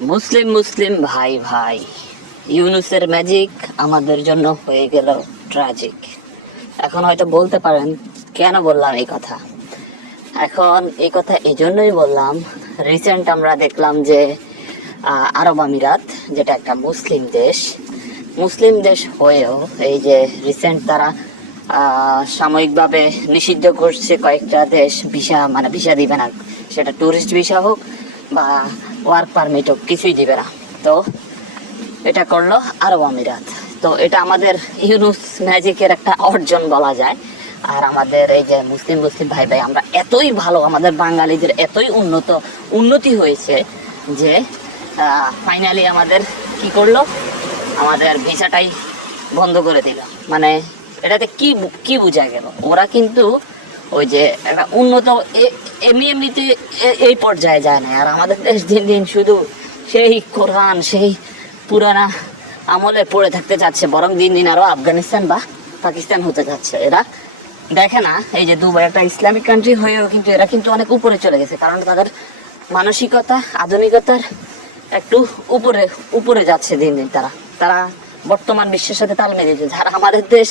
মুসলিম মুসলিম ভাই ভাই, ইউনুসের ম্যাজিক আমাদের জন্য হয়ে গেল ট্র্যাজিক। এখন হয়তো বলতে পারেন কেন বললাম এই কথা। এখন এই কথা এই জন্যই বললাম, রিসেন্ট আমরা দেখলাম যে আরব আমিরাত, যেটা একটা মুসলিম দেশ হয়েও এই যে রিসেন্ট তারা সাময়িকভাবে নিষিদ্ধ করছে কয়েকটা দেশ ভিসা দিবে না, সেটা ট্যুরিস্ট ভিসা হোক বা ওয়ার্ক পারমিট হোক, কিছুই দিবে না। তো এটা করলো আরব আমিরাত। তো এটা আমাদের ইউনুস ম্যাজিকের একটা অর্জন বলা যায়। আর আমাদের এই যে মুসলিম ভাই ভাই, আমরা এতই ভালো, আমাদের বাঙালিদের এতই উন্নতি হয়েছে যে ফাইনালি আমাদের কি করলো, আমাদের ভিসাটাই বন্ধ করে দিল। মানে এটাতে কি বোঝা গেল, ওরা কিন্তু ওই যে একটা উন্নত এমনিতে এই পর্যায়ে যায় না। আর আমাদের দেশ দিন দিন শুধু সেই কোরআন, সেই পুরানা আমলে পড়ে থাকতে চাচ্ছে, বরং দিন দিন আরো আফগানিস্তান বা পাকিস্তান হতে যাচ্ছে। এরা দেখে না এই যে দুবাই একটা ইসলামিক কান্ট্রি হয়েও কিন্তু এরা কিন্তু অনেক উপরে চলে গেছে, কারণ তাদের মানসিকতা আধুনিকতার একটু উপরে যাচ্ছে দিন দিন। তারা বর্তমান বিশ্বের সাথে তাল মিলিয়েছে। যারা আমাদের দেশ,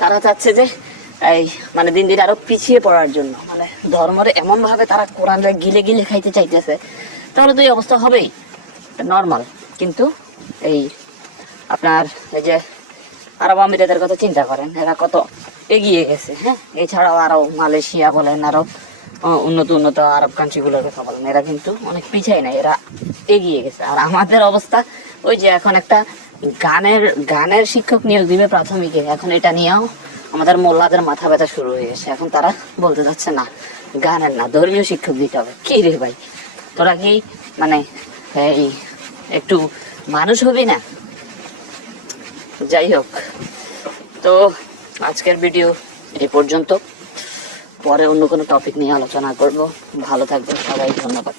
তারা চাচ্ছে যে এই মানে দিন দিন আরো পিছিয়ে পড়ার জন্য, মানে ধর্মরে এমন ভাবে তারা কোরআনটা গিলে গিলে খাইতে চাইতেছে। তাহলে তো এই অবস্থা হবেই, নর্মাল। কিন্তু এই আপনার এই যে আরব আমিরাতের কথা চিন্তা করেন, এরা কত এগিয়ে গেছে। হ্যাঁ, এছাড়াও আরো মালয়েশিয়া বলেন, আরো উন্নত আরব কান্ট্রিগুলোর কথা বলেন, এরা কিন্তু অনেক পিছায় নাই, এরা এগিয়ে গেছে। আর আমাদের অবস্থা ওই যে এখন একটা গানের শিক্ষক নিয়োগ দিবে প্রাথমিকে, এখন এটা নিয়েও আমাদের মোল্লাদের মাথা ব্যথা শুরু হয়ে গেছে। এখন তারা বলতে চাচ্ছে না, গানের না, ধর্মীয় শিক্ষক দিতে হবে। কি রে ভাই, তোরা কি মানে এই একটু মানুষ হবি না? যাই হোক, তো আজকের ভিডিও এই পর্যন্ত। পরে অন্য কোনো টপিক নিয়ে আলোচনা করব। ভালো থাকবেন সবাই, ধন্যবাদ।